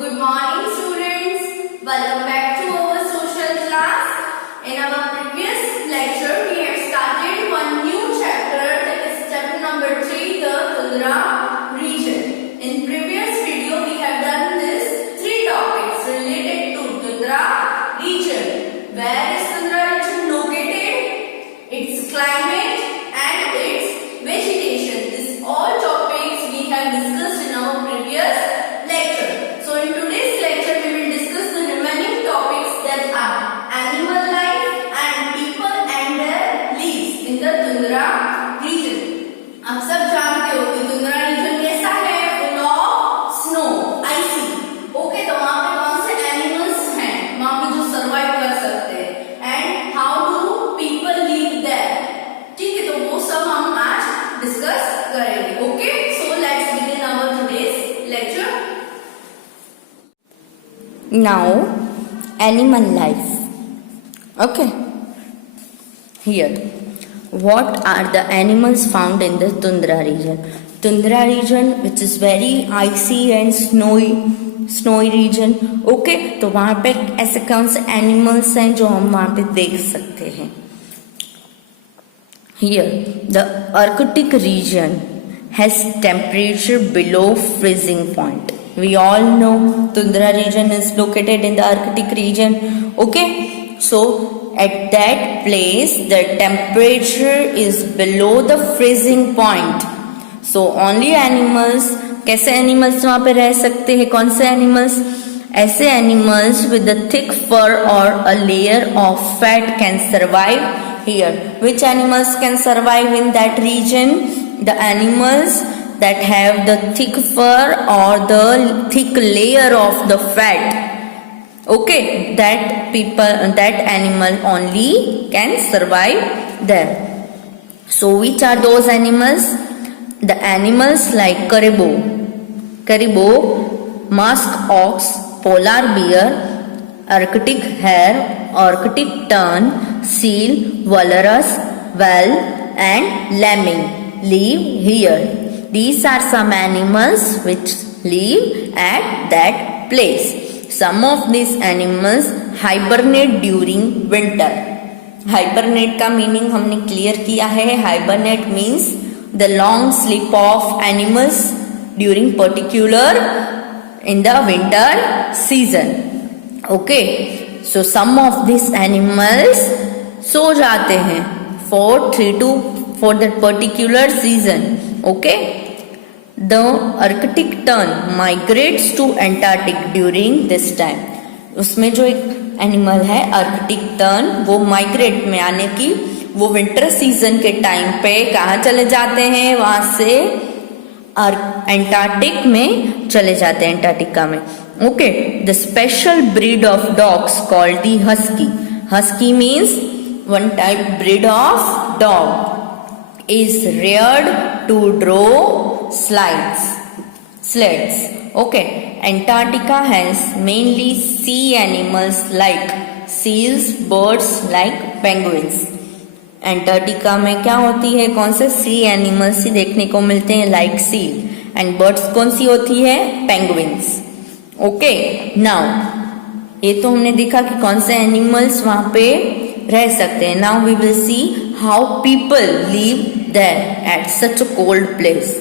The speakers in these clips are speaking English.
Good morning students. Welcome back to our social class. In our previous lecture we have started one new chapter, that is chapter number 3, the Tundra region. In previous video we have done this three topics related to Tundra region. Where is Tundra region located? Its climate and its vegetation. These all topics we have discussed in our previous lecture. So in today's lecture we will discuss the remaining topics that are animal life and people and their lives in the Tundra region. आप सब जानते हो कि Tundra region कैसा है? Full of snow, icy. Okay, तो वहाँ पे कौन से animals हैं वहाँ पे जो survive कर सकते हैं? And how do people live there? ठीक है, तो वो सब हम आज discuss करेंगे. Okay, so let's begin our today's lecture. Now, animal life. Okay. Here, what are the animals found in the Tundra region? Tundra region, which is very icy and snowy region. Okay, तो वहाँ पे ऐसे कौन से animals हैं जो हम वहाँ पे देख सकते हैं? Here, the Arctic region has temperature below freezing point. We all know Tundra region is located in the Arctic region. Okay, so at that place the temperature is below the freezing point. So only animals, कैसे animals वहाँ पे रह सकते हैं? कौन से animals? ऐसे animals with a thick fur or a layer of fat can survive here. Which animals can survive in that region? The animals that have the thick fur or the thick layer of the fat. Okay, that animal only can survive there. So which are those animals? The animals like caribou, musk ox, polar bear, Arctic hare, Arctic tern, seal, walrus, whale and lemming live here. These are some animals which live at that place. Some of these animals hibernate during winter. Hibernate का meaning हमने clear किया है. Hibernate means the long sleep of animals during particular in the winter season. Okay, so some of these animals सो जाते हैं for that particular season. Okay, the Arctic tern migrates to Antarctic during this time. उसमें जो एक animal है Arctic tern, वो migrate में आने की वो विंटर सीजन के टाइम पे कहाँ चले जाते हैं? वहां से एंटार्क्टिक में चले जाते हैं, एंटार्क्टिका में. Okay, the special breed of dogs called the husky. Husky means one type breed of dog is reared to draw sleds. Okay, Antarctica has mainly sea animals like seals, birds like penguins. Antarctica में क्या होती है? कौन से सी animals ही देखने को मिलते हैं, लाइक सील. एंड बर्ड्स कौन सी होती है? पेंगुइन्स. ओके, नाउ ये तो हमने देखा कि कौन से एनिमल्स वहां पे रह सकते हैं. Now we will see how people live there at such a cold place.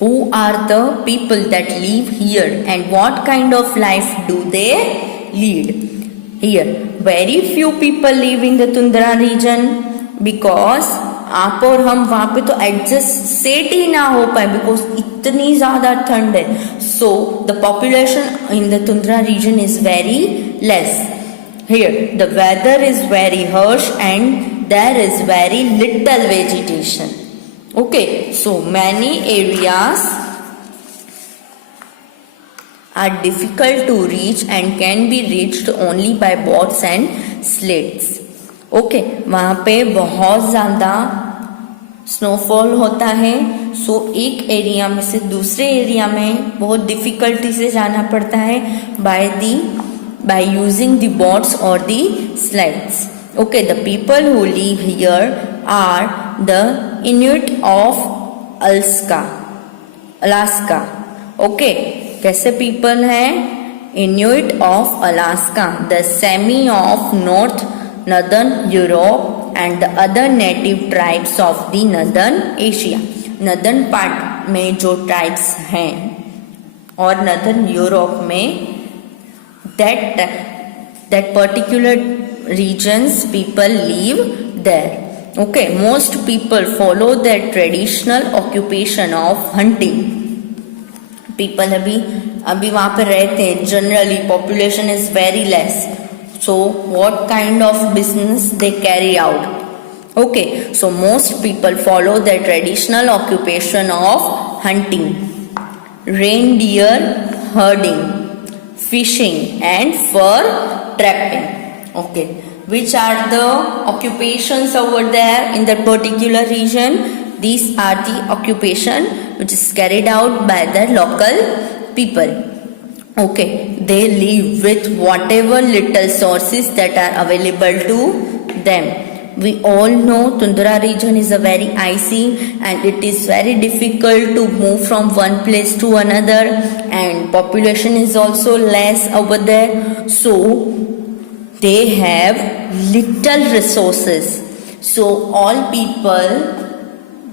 Who are the people that live here and what kind of life do they lead? Here, very few people live in the Tundra region because आप और हम वहां पे तो adjust set ही ना हो पाए because इतनी ज्यादा ठंड है. So the population in the Tundra region is very less. Here, the weather is very harsh and there is very little vegetation. Okay, so many areas are difficult to reach and can be reached only by boats and sleds. Okay, वहाँ पे बहुत ज़्यादा snowfall होता है. सो एक area में से दूसरे एरिया में बहुत डिफिकल्टी से जाना पड़ता है by using the boats or the sleds. Okay, the people who live here are the Inuit of Alaska. Okay, कैसे पीपल हैं? Inuit of Alaska, the Sami of Northern Europe and the other native tribes of the Northern Asia. Northern part में जो tribes हैं और Northern Europe में that particular regions people live there. Okay, most people follow their traditional occupation of hunting. People अभी वहाँ पे रहते हैं. Generally population is very less. So what kind of business they carry out? Okay, so most people follow their traditional occupation of hunting, reindeer herding, fishing and fur trapping. Okay, which are the occupations over there in that particular region? These are the occupation which is carried out by the local people. Okay, they live with whatever little sources that are available to them. We all know Tundra region is a very icy and it is very difficult to move from one place to another, and population is also less over there. So they have little resources. So all people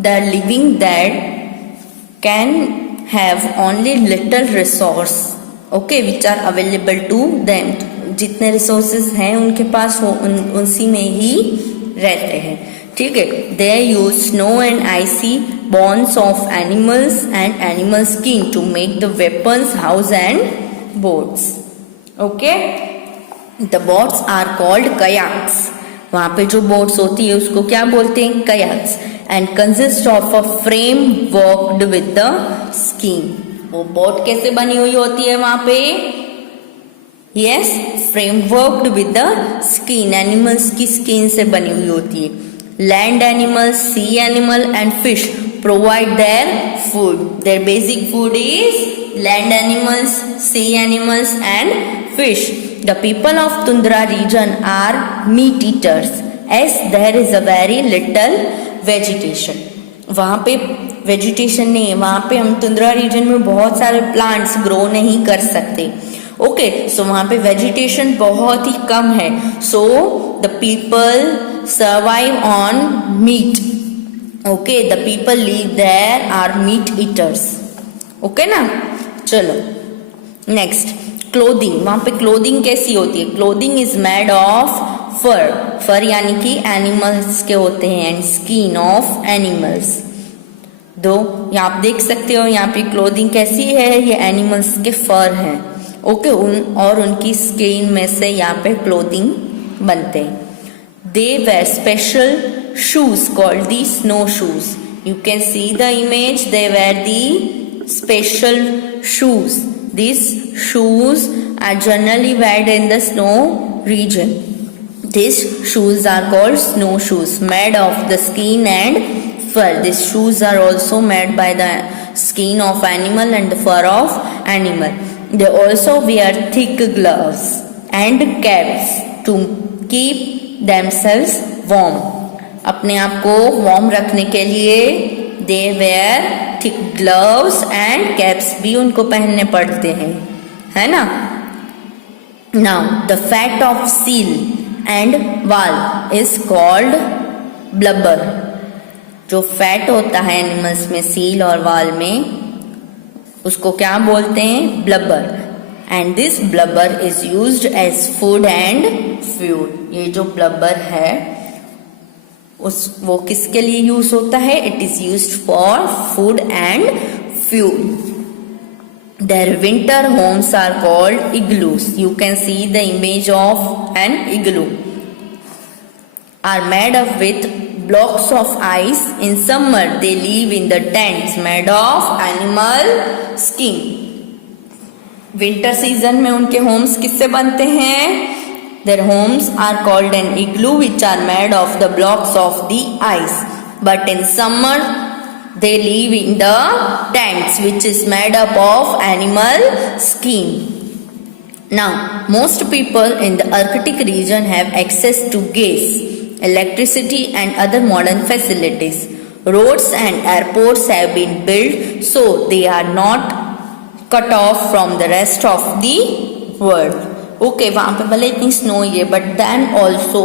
that are living there can have only little resource, okay, which are available to them. जितने resources हैं उनके पास वो उसी में ही रहते हैं. ठीक है. They use snow and icy bones of animals and animal skin to make the weapons, house and boats. Okay. The boats are called kayaks. वहाँ पे जो बोट्स होती है उसको क्या बोलते हैं? Kayaks. And consist of a frame worked with the skin. वो बोट कैसे बनी हुई होती है वहाँ पे? Yes, frame worked with the skin. Animals की स्किन से बनी हुई होती है. Land animals, sea animal and fish provide their food. Their basic food is land animals, sea animals and fish. The people of Tundra region are meat eaters as there is a very little vegetation. वहाँ पे vegetation नहीं है. वहाँ पे हम Tundra region में बहुत सारे plants grow नहीं कर सकते. Okay, so वहाँ पे vegetation बहुत ही कम है. So the people survive on meat. Okay, the people live there are meat eaters. Okay ना? चलो next. क्लोथिंग. वहां पे क्लोथिंग कैसी होती है? क्लोथिंग इज मेड ऑफ फर. फर यानी कि एनिमल्स के होते हैं. And skin of animals. दो यहाँ आप देख सकते हो यहाँ पे क्लोथिंग कैसी है? ये एनिमल्स के फर हैं. ओके, और उनकी स्किन में से यहाँ पे क्लोथिंग बनते हैं. They wear special shoes called the snow shoes. You can see the image. They wear the special shoes. These shoes are generally worn in the snow region. These shoes are called snow shoes, made of the skin and fur. These shoes are also made by the skin of animal and the fur of animal. They also wear thick gloves and caps to keep themselves warm. अपने आप को warm रखने के लिए they wear thick gloves and caps भी उनको पहनने पड़ते हैं, है ना? Now the fat of seal and whale is called blubber. जो फैट होता है एनिमल्स में, सील और वाल में, उसको क्या बोलते हैं? Blubber. And this blubber is used as food and fuel. ये जो ब्लबर है वो किसके लिए यूज होता है? It is used for food and fuel. Their winter homes are called igloos. You can see the image of an igloo. Are made up with blocks of ice. In summer they live in the tents made of animal skin. Winter season में उनके Holmes किससे बनते हैं? Their homes are called an igloo, which are made of the blocks of the ice. But in summer they live in the tents, which is made up of animal skin. Now most people in the Arctic region have access to gas, electricity and other modern facilities. Roads and airports have been built so they are not cut off from the rest of the world. Okay, वहां पे भले इतनी snow ही है, but then also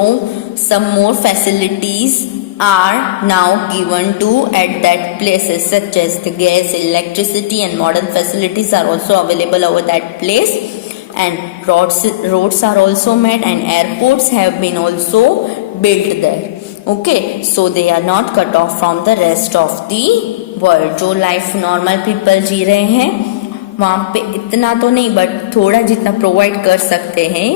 some more facilities are now given to at that places, such as the gas, electricity and modern facilities are also available over that place, and roads are also made and airports have been also built there. Okay, so they are not cut off from the rest of the world. जो life normal people जी रहे हैं वहां पे इतना तो नहीं, but थोड़ा जितना प्रोवाइड कर सकते हैं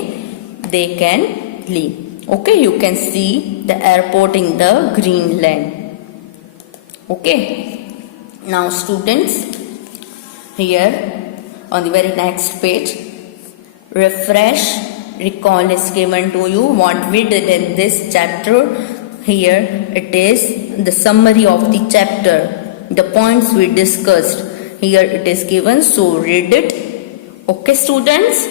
they can live. Okay, you can see the airport in the Greenland. Okay, now students, here on the very next page, refresh, recall is given to you what we did in this chapter. Here it is the summary of the chapter, the points we discussed. Here it is given, so read it. Okay students.